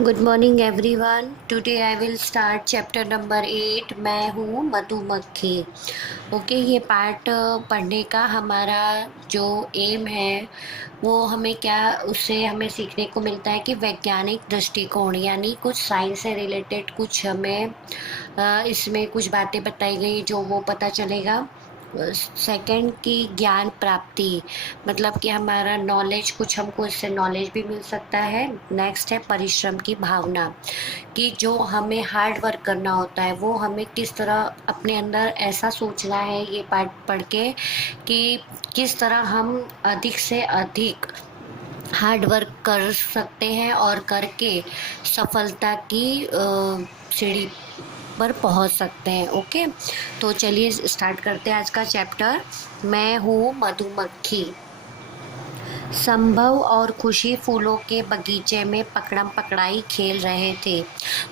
Good morning everyone. Today I will start chapter number 8। मैं हूँ मधुमक्खी। ओके, ये पार्ट पढ़ने का हमारा जो एम है वो हमें क्या उससे हमें सीखने को मिलता है कि वैज्ञानिक दृष्टिकोण यानी कुछ साइंस से रिलेटेड कुछ हमें इसमें कुछ बातें बताई गई जो वो पता चलेगा। सेकंड की ज्ञान प्राप्ति, मतलब कि हमारा नॉलेज कुछ हमको इससे नॉलेज भी मिल सकता है। नेक्स्ट है परिश्रम की भावना, कि जो हमें हार्ड वर्क करना होता है वो हमें किस तरह अपने अंदर ऐसा सोचना है ये पार्ट पढ़ के कि किस तरह हम अधिक से अधिक हार्ड वर्क कर सकते हैं और करके सफलता की सीढ़ी पर पहुंच सकते हैं। ओके, तो चलिए स्टार्ट करते हैं आज का चैप्टर। मैं हूँ मधुमक्खी। संभव और खुशी फूलों के बगीचे में पकड़म पकड़ाई खेल रहे थे।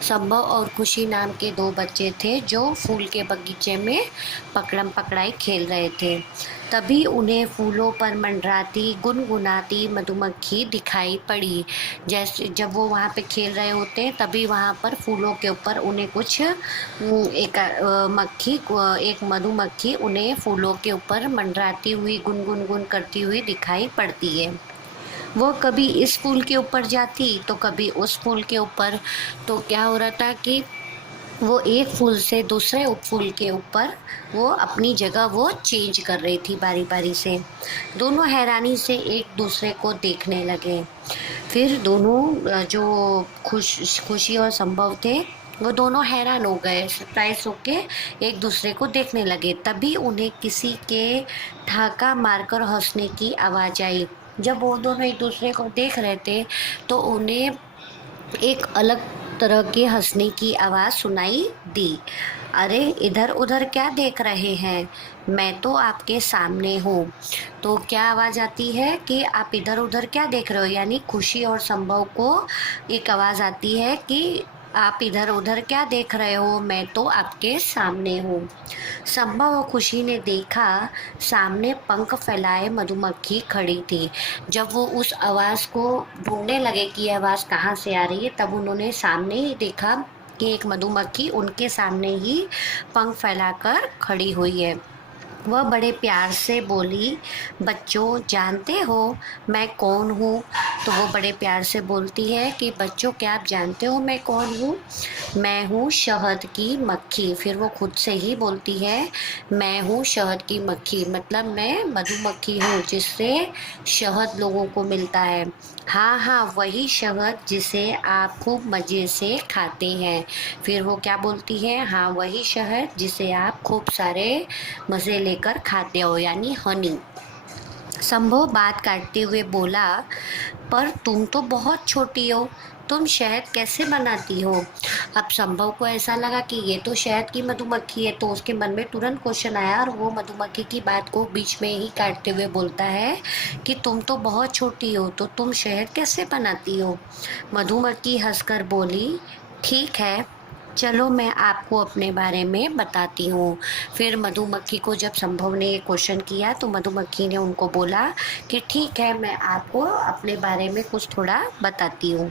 संभव और खुशी नाम के दो बच्चे थे जो फूल के बगीचे में पकड़म पकड़ाई खेल रहे थे। तभी उन्हें फूलों पर मंडराती गुनगुनाती मधुमक्खी दिखाई पड़ी। जैसे जब वो वहाँ पे खेल रहे होते हैं तभी वहाँ पर फूलों के ऊपर उन्हें कुछ एक एक मधुमक्खी उन्हें फूलों के ऊपर मंडराती हुई गुनगुन गुन करती हुई दिखाई पड़ती है। वो कभी इस फूल के ऊपर जाती तो कभी उस फूल के ऊपर। तो क्या हो रहा था कि वो एक फूल से दूसरे फूल के ऊपर वो अपनी जगह वो चेंज कर रही थी बारी बारी से। दोनों हैरानी से एक दूसरे को देखने लगे। फिर दोनों जो खुशी और संभव थे वो दोनों हैरान हो गए, सरप्राइज होके एक दूसरे को देखने लगे। तभी उन्हें किसी के ठहाका मारकर हंसने की आवाज आई। जब वो दोनों एक दूसरे को देख रहे थे तो उन्हें एक अलग तरह के हंसने की आवाज सुनाई दी। अरे, इधर उधर क्या देख रहे हैं, मैं तो आपके सामने हूँ। तो क्या आवाज आती है कि आप इधर उधर क्या देख रहे हो, यानी खुशी और संभव को एक आवाज आती है कि आप इधर उधर क्या देख रहे हो, मैं तो आपके सामने हूँ। संभव और खुशी ने देखा, सामने पंख फैलाए मधुमक्खी खड़ी थी। जब वो उस आवाज को ढूंढने लगे कि ये आवाज कहाँ से आ रही है, तब उन्होंने सामने ही देखा कि एक मधुमक्खी उनके सामने ही पंख फैलाकर खड़ी हुई है। वह बड़े प्यार से बोली, बच्चों जानते हो मैं कौन हूँ। तो वो बड़े प्यार से बोलती है कि बच्चों क्या आप जानते हो मैं कौन हूँ। मैं हूँ शहद की मक्खी। फिर वो खुद से ही बोलती है, मैं हूँ शहद की मक्खी, मतलब मैं मधुमक्खी हूँ जिससे शहद लोगों को मिलता है। हाँ हाँ, वही शहद जिसे आप खूब मज़े से खाते हैं। फिर वो क्या बोलती है, हाँ वही शहद जिसे आप खूब सारे मज़े लेकर खाते हो, यानी हनी। संभव बात काटते हुए बोला, पर तुम तो बहुत छोटी हो, तुम शहद कैसे बनाती हो। अब संभव को ऐसा लगा कि ये तो शहद की मधुमक्खी है, तो उसके मन में तुरंत क्वेश्चन आया और वो मधुमक्खी की बात को बीच में ही काटते हुए बोलता है कि तुम तो बहुत छोटी हो तो तुम शहद कैसे बनाती हो। मधुमक्खी हंसकर बोली, ठीक है, चलो मैं आपको अपने बारे में बताती हूँ। फिर मधुमक्खी को जब संभव ने ये क्वेश्चन किया तो मधुमक्खी ने उनको बोला कि ठीक है, मैं आपको अपने बारे में कुछ थोड़ा बताती हूँ।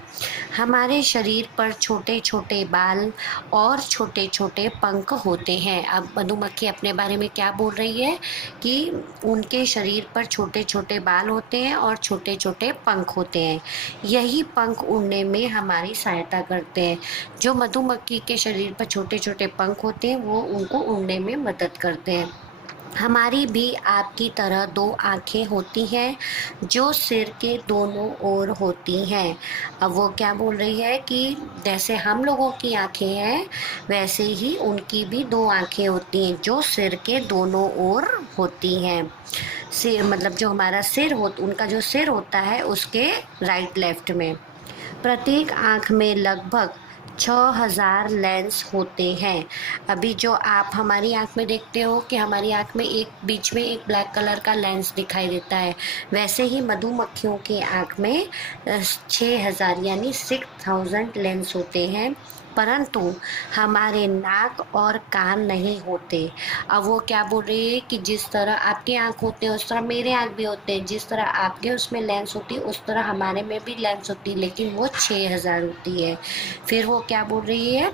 हमारे शरीर पर छोटे छोटे बाल और छोटे छोटे पंख होते हैं। अब मधुमक्खी अपने बारे में क्या बोल रही है कि उनके शरीर पर छोटे छोटे बाल होते हैं और छोटे छोटे पंख होते हैं। यही पंख उड़ने में हमारी सहायता करते हैं। जो मधुमक्खी के शरीर पर छोटे छोटे पंख होते हैं वो उनको उड़ने में मदद करते हैं। हमारी भी आपकी तरह दो आंखें होती हैं जो सिर के दोनों ओर होती हैं। अब वो क्या बोल रही है कि जैसे हम लोगों की आंखें हैं वैसे ही उनकी भी दो आंखें होती हैं जो सिर के दोनों ओर होती हैं। सिर मतलब जो हमारा सिर हो, उनका जो सिर होता है उसके राइट लेफ्ट में। प्रत्येक आँख में लगभग 6000 लेंस होते हैं। अभी जो आप हमारी आँख में देखते हो कि हमारी आँख में एक बीच में एक ब्लैक कलर का लेंस दिखाई देता है, वैसे ही मधुमक्खियों की आँख में 6000 यानी 6000 लेंस होते हैं। परंतु हमारे नाक और कान नहीं होते। अब वो क्या बोल रही है कि जिस तरह आपके आँख होते हैं उस तरह मेरे आँख भी होते हैं, जिस तरह आपके उसमें लेंस होती है उस तरह हमारे में भी लेंस होती है, लेकिन वो 6000 होती है। फिर वो क्या बोल रही है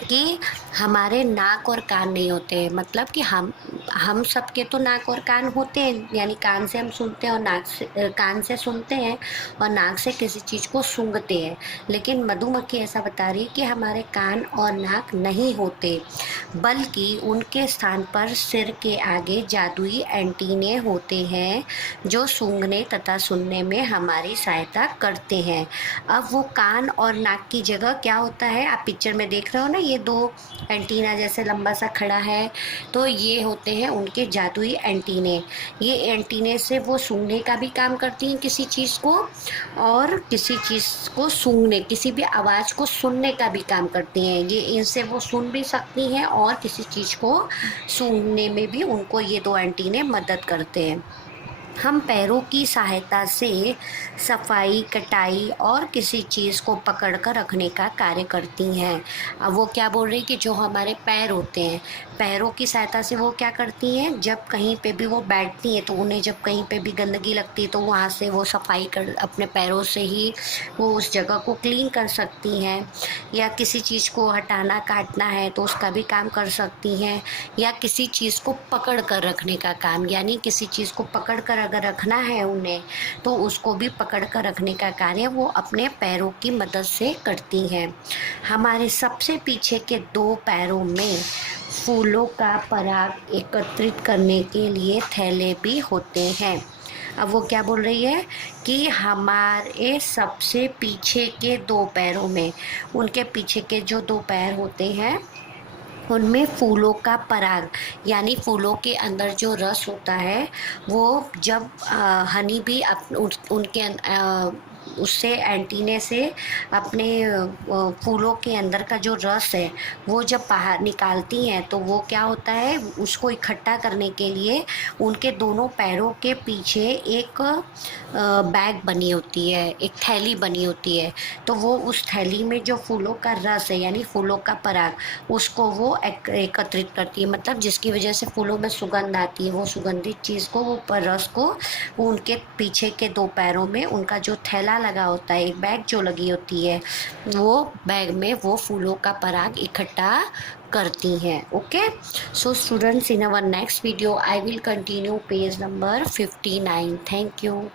कि हमारे नाक और कान नहीं होते, मतलब कि हम सबके तो नाक और कान होते हैं, यानी कान से हम सुनते हैं और कान से सुनते हैं और नाक से किसी चीज़ को सूंघते हैं। लेकिन मधुमक्खी ऐसा बता रही है कि हमारे कान और नाक नहीं होते, बल्कि उनके स्थान पर सिर के आगे जादुई एंटीने होते हैं जो सूंघने तथा सुनने में हमारी सहायता करते हैं। अब वो कान और नाक की जगह क्या होता है, आप पिक्चर में देख रहे हो ना, ये दो एंटीना जैसे लंबा सा खड़ा है, तो ये होते हैं उनके जादुई एंटीने। ये एंटीने से वो सूंघने का भी काम करती हैं किसी चीज़ को, और किसी चीज़ को सूंघने, किसी भी आवाज़ को सुनने का भी काम करती हैं। ये इनसे वो सुन भी सकती हैं और किसी चीज़ को सूंघने में भी उनको ये दो एंटीने मदद करते हैं। हम पैरों की सहायता से सफाई, कटाई और किसी चीज़ को पकड़ कर रखने का कार्य करती हैं। अब वो क्या बोल रही है कि जो हमारे पैर होते हैं, पैरों की सहायता से वो क्या करती हैं, जब कहीं पे भी वो बैठती हैं तो उन्हें जब कहीं पे भी गंदगी लगती है तो वहाँ से वो सफाई कर, अपने पैरों से ही वो उस जगह को क्लीन कर सकती हैं। या किसी चीज़ को हटाना, काटना है तो उसका भी काम कर सकती हैं। या किसी चीज़ को पकड़ कर रखने का काम, यानी किसी चीज़ को पकड़ कर अगर रखना है उन्हें तो उसको भी पकड़ कर रखने का कार्य वो अपने पैरों की मदद से करती हैं। हमारे सबसे पीछे के दो पैरों में फूलों का पराग एकत्रित करने के लिए थैले भी होते हैं। अब वो क्या बोल रही है कि हमारे सबसे पीछे के दो पैरों में, उनके पीछे के जो दो पैर होते हैं उनमें फूलों का पराग, यानी फूलों के अंदर जो रस होता है वो जब हनी भी उससे एंटीने से अपने फूलों के अंदर का जो रस है वो जब बाहर निकालती हैं तो वो क्या होता है, उसको इकट्ठा करने के लिए उनके दोनों पैरों के पीछे एक बैग बनी होती है, एक थैली बनी होती है। तो वो उस थैली में जो फूलों का रस है यानी फूलों का पराग उसको वो एकत्रित करती है, मतलब जिसकी वजह से फूलों में सुगंध आती है। वो सुगंधित चीज़ को, वो रस को वो उनके पीछे के दो पैरों में उनका जो थैला लगा होता है, एक बैग जो लगी होती है, वो बैग में वो फूलों का पराग इकट्ठा करती हैं। Okay, so students, in our next video I will continue page number 59। Thank you.